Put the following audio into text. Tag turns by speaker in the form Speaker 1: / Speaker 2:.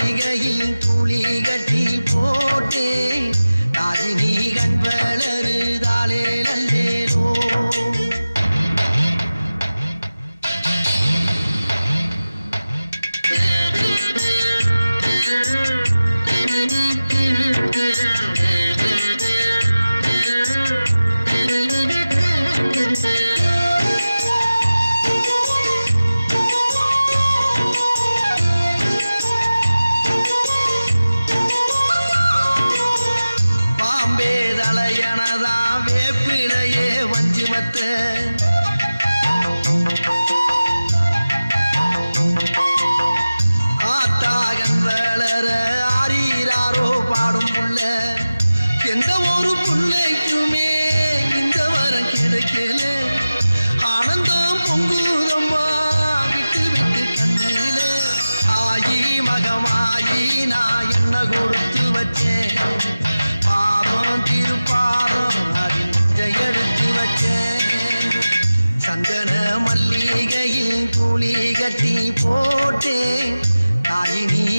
Speaker 1: சந்தன மல்லிகையின் மகமாயி நான் என்ன கொடுத்து வச்சேன்? பாதம் திருப்பாதம் அதன் எடுத்து வச்சேன். சந்தன மல்லிகையில் கூலி கட்டி போட்டேன். தாயினி